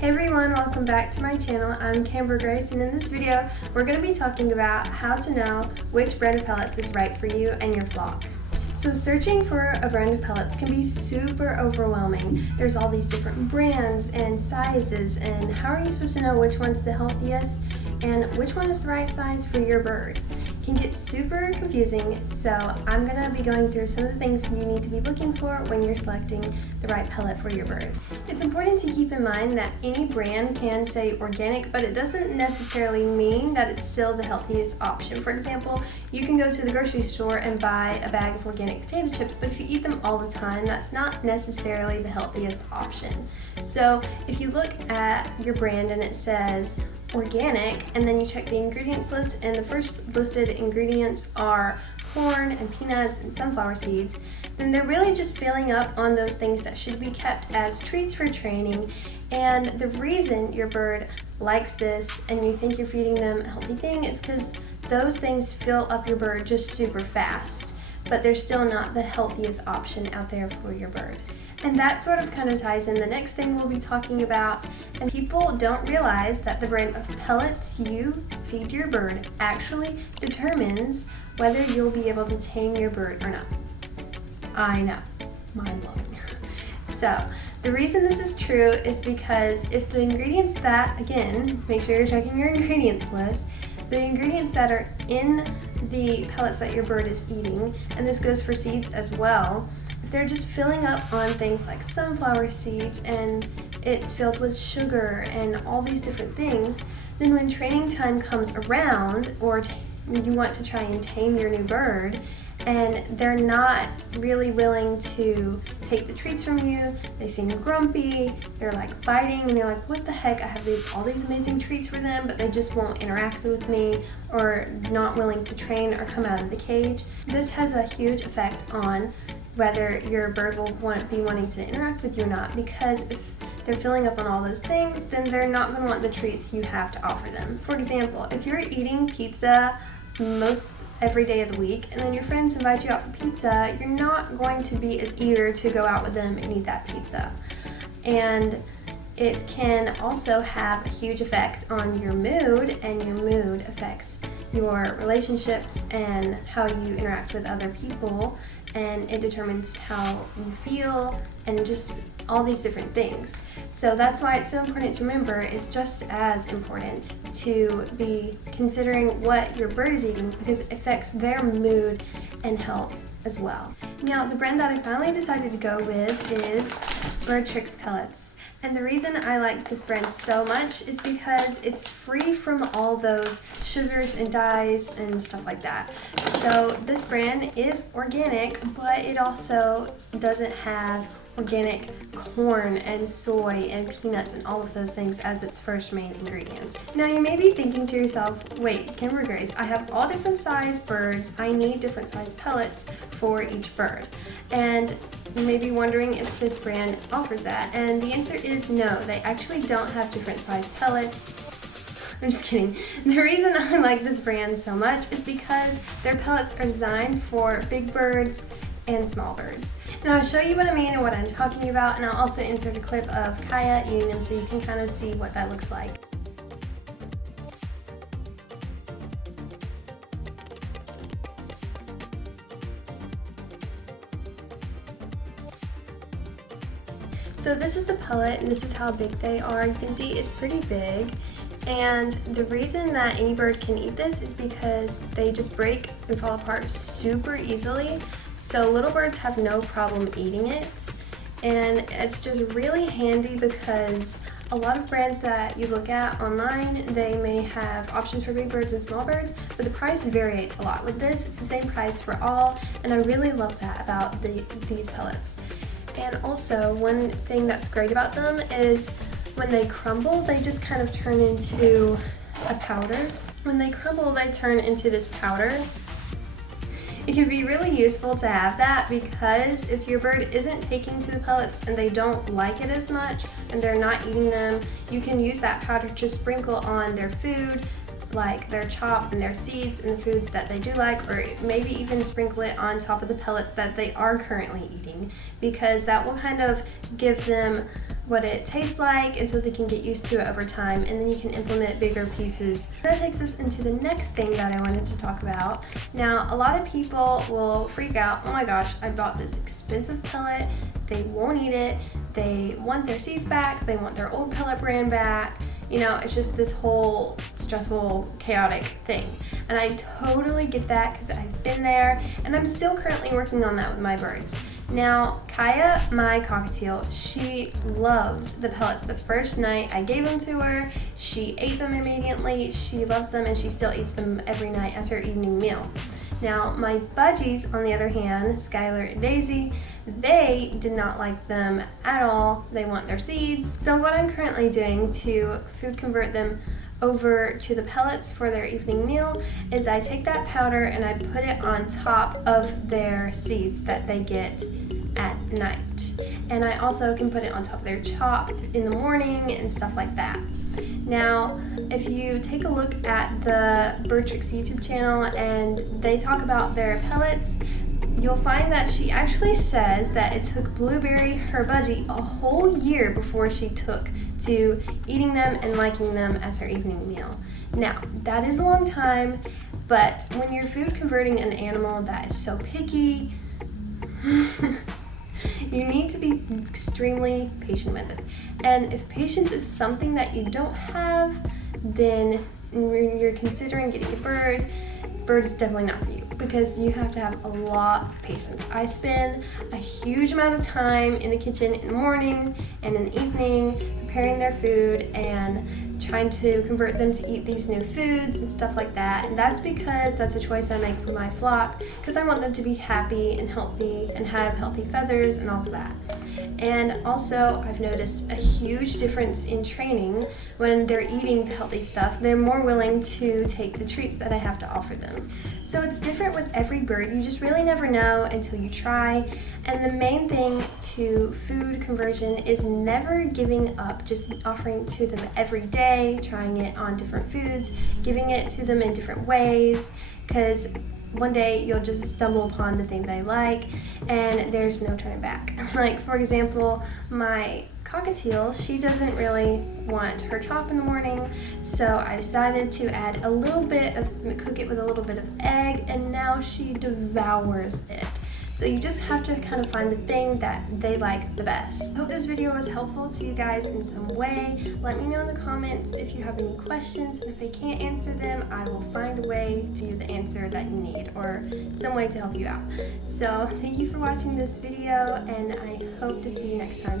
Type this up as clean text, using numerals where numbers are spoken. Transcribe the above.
Hey everyone, welcome back to my channel. I'm Camber Grace, and in this video we're going to be talking about how to know which brand of pellets is right for you and your flock. So searching for a brand of pellets can be super overwhelming. There's all these different brands and sizes, and how are you supposed to know which one's the healthiest and which one is the right size for your bird? It can get super confusing, so I'm going to be going through some of the things you need to be looking for when you're selecting the right pellet for your bird. It's important to keep in mind that any brand can say organic, but it doesn't necessarily mean that it's still the healthiest option. For example, you can go to the grocery store and buy a bag of organic potato chips, but if you eat them all the time, that's not necessarily the healthiest option. So if you look at your brand and it says organic, and then you check the ingredients list, and the first listed ingredients are corn and peanuts and sunflower seeds, then they're really just filling up on those things that should be kept as treats for training. And the reason your bird likes this and you think you're feeding them a healthy thing is because those things fill up your bird just super fast, but they're still not the healthiest option out there for your bird. And that sort of kind of ties in the next thing we'll be talking about. And people don't realize that the brand of pellets you feed your bird actually determines whether you'll be able to tame your bird or not. I know, mind-blowing. So the reason this is true is because if the ingredients that, again, make sure you're checking your ingredients list, the ingredients that are in the pellets that your bird is eating, and this goes for seeds as well, if they're just filling up on things like sunflower seeds and it's filled with sugar and all these different things, then when training time comes around, or you want to try and tame your new bird, and they're not really willing to take the treats from you, they seem grumpy, they're like biting, and you're like, what the heck, I have all these amazing treats for them, but they just won't interact with me, or not willing to train or come out of the cage. This has a huge effect on whether your bird will be wanting to interact with you or not, because if they're filling up on all those things, then they're not going to want the treats you have to offer them. For example, if you're eating pizza most every day of the week, and then your friends invite you out for pizza, you're not going to be as eager to go out with them and eat that pizza. And it can also have a huge effect on your mood, and your mood affects your relationships and how you interact with other people, and it determines how you feel and just all these different things. So that's why it's so important to remember, it's just as important to be considering what your bird is eating, because it affects their mood and health as well. Now, the brand that I finally decided to go with is Bird Tricks Pellets. And the reason I like this brand so much is because it's free from all those sugars and dyes and stuff like that. So this brand is organic, but it also doesn't have organic corn and soy and peanuts and all of those things as its first main ingredients. Now you may be thinking to yourself, wait, Camber Grace, I have all different size birds, I need different size pellets for each bird. And you may be wondering if this brand offers that, and the answer is no, they actually don't have different size pellets. I'm just kidding. The reason I like this brand so much is because their pellets are designed for big birds and small birds. Now I'll show you what I mean and what I'm talking about, and I'll also insert a clip of Kaya eating them so you can kind of see what that looks like. So this is the pellet, and this is how big they are. You can see it's pretty big, and the reason that any bird can eat this is because they just break and fall apart super easily. So little birds have no problem eating it, and it's just really handy because a lot of brands that you look at online, they may have options for big birds and small birds, but the price varies a lot. With this, it's the same price for all, and I really love that about these pellets. And also, one thing that's great about them is when they crumble, they just kind of turn into a powder. When they crumble, they turn into this powder. It can be really useful to have that, because if your bird isn't taking to the pellets and they don't like it as much and they're not eating them, you can use that powder to sprinkle on their food, like their chop and their seeds and the foods that they do like, or maybe even sprinkle it on top of the pellets that they are currently eating, because that will kind of give them what it tastes like, and so they can get used to it over time, and then you can implement bigger pieces. That takes us into the next thing that I wanted to talk about. Now, a lot of people will freak out, oh my gosh, I bought this expensive pellet, they won't eat it, they want their seeds back, they want their old pellet brand back. You know, it's just this whole stressful, chaotic thing. And I totally get that because I've been there, and I'm still currently working on that with my birds. Now, Kaya, my cockatiel, she loved the pellets the first night I gave them to her. She ate them immediately. She loves them, and she still eats them every night as her evening meal. Now, my budgies, on the other hand, Skylar and Daisy, they did not like them at all. They want their seeds. So what I'm currently doing to food convert them over to the pellets for their evening meal is I take that powder and I put it on top of their seeds that they get at night. And I also can put it on top of their chop in the morning and stuff like that. Now, if you take a look at the Bird Tricks YouTube channel and they talk about their pellets, you'll find that she actually says that it took Blueberry, her budgie, a whole year before she took to eating them and liking them as her evening meal. Now, that is a long time, but when you're food converting an animal that is so picky, you need to be extremely patient with it. And if patience is something that you don't have, then when you're considering getting a bird is definitely not for you, because you have to have a lot of patience. I spend a huge amount of time in the kitchen in the morning and in the evening preparing their food and trying to convert them to eat these new foods and stuff like that. And that's because that's a choice I make for my flock, because I want them to be happy and healthy and have healthy feathers and all of that. And also, I've noticed a huge difference in training when they're eating the healthy stuff. They're more willing to take the treats that I have to offer them. So it's different with every bird. You just really never know until you try. And the main thing to food conversion is never giving up, just offering to them every day, trying it on different foods, giving it to them in different ways, because one day you'll just stumble upon the thing they like and there's no turning back. Like, for example, my cockatiel, she doesn't really want her chop in the morning, so I decided to add a little bit of, cook it with a little bit of egg, and now she devours it. So you just have to kind of find the thing that they like the best. I hope this video was helpful to you guys in some way. Let me know in the comments if you have any questions, and if I can't answer them, I will find a way to give you the answer that you need, or some way to help you out. So thank you for watching this video, and I hope to see you next time.